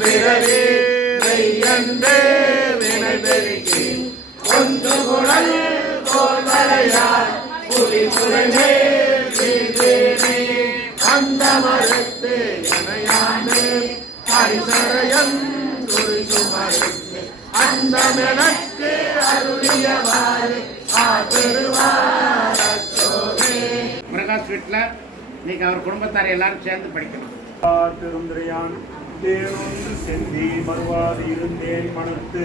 பிறவி மெய்யன்று வினை பெருக்கி ஒன்று புலி அந்த மறுத்து இணையாண்டு ஹரிசரையன் குறி சுமருக்கு அந்த அருளியவாறு ஸ்வீட்டில் அவர் குடும்பத்தார் எல்லாரும் சேர்ந்து படிக்கணும். பெருந்திரையான் தேனொன்று செந்தி மறுவாது இருந்தேன் மனத்து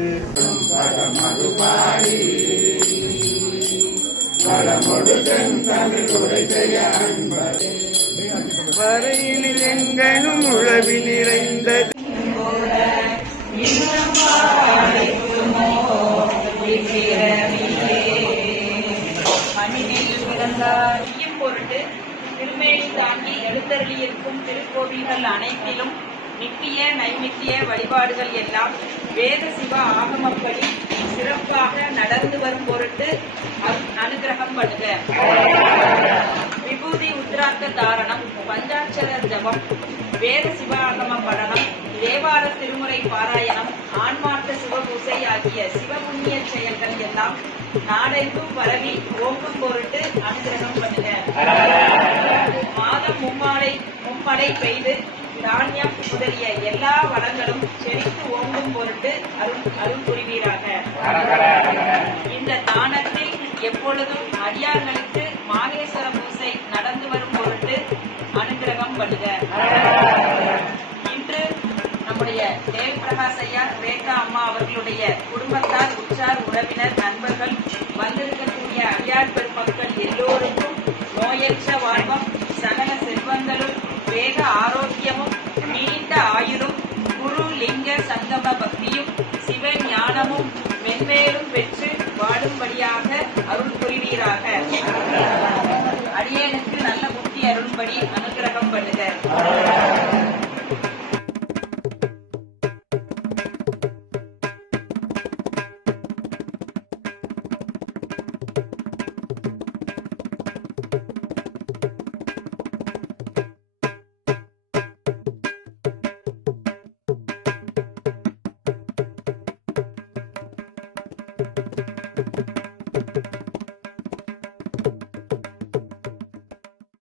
வரையினில் எங்கனும் உழவி நிறைந்தது. பிறந்தார். பொருட்டு தாங்கி எழுந்தருளியிருக்கும் திருக்கோவில்கள் அனைத்திலும் நித்திய நைமித்திய வழிபாடுகள் எல்லாம் வேத சிவ ஆகமப்படி சிறப்பாக நடந்து வரும் பொருட்டு அனுகிரகம் பண்ணுக. விபூதி உத்ராக்க தாரணம் பஞ்சாட்சர ஜபம் வேத சிவ ஆகம படனம் தேவார திருமுறை பாராயணம் ஆன்மார்த்த சிவபூசை ஆகிய சிவபுண்ணிய செயல்கள் எல்லாம் நாடெங்கும் பரவி ஓங்கும் பொருட்டு அனுகிரகம் மும்மாடை பெய்து தானியம் முதலிய எல்லா வளங்களும் செழித்து ஓங்கும் பொருட்டு அருள் அருள் புரிவீராக. இந்த தானத்தில் எப்பொழுதும் அடியார்களுக்கு மாகேஸ்வர பூசை நடந்து வரும் பொருட்டு அனுகிரகம் பண்ணுக. இன்று நம்முடைய தேவ் பிரகாஷ் ஐயா ரேகா அம்மா அவர்களுடைய குடும்பத்தார் உற்றார் உறவினர் நண்பர்கள் வந்திருக்கக்கூடிய அடியார் பெருமக்கள் எல்லோருக்கும் நோயற்ற வாழ்வம் சகல செல்வங்களும் வேக ஆரோக்கியமும் நீண்ட ஆயுளும் குரு லிங்க சங்கம பக்தியும் சிவ ஞானமும் மென்மேலும் பெற்று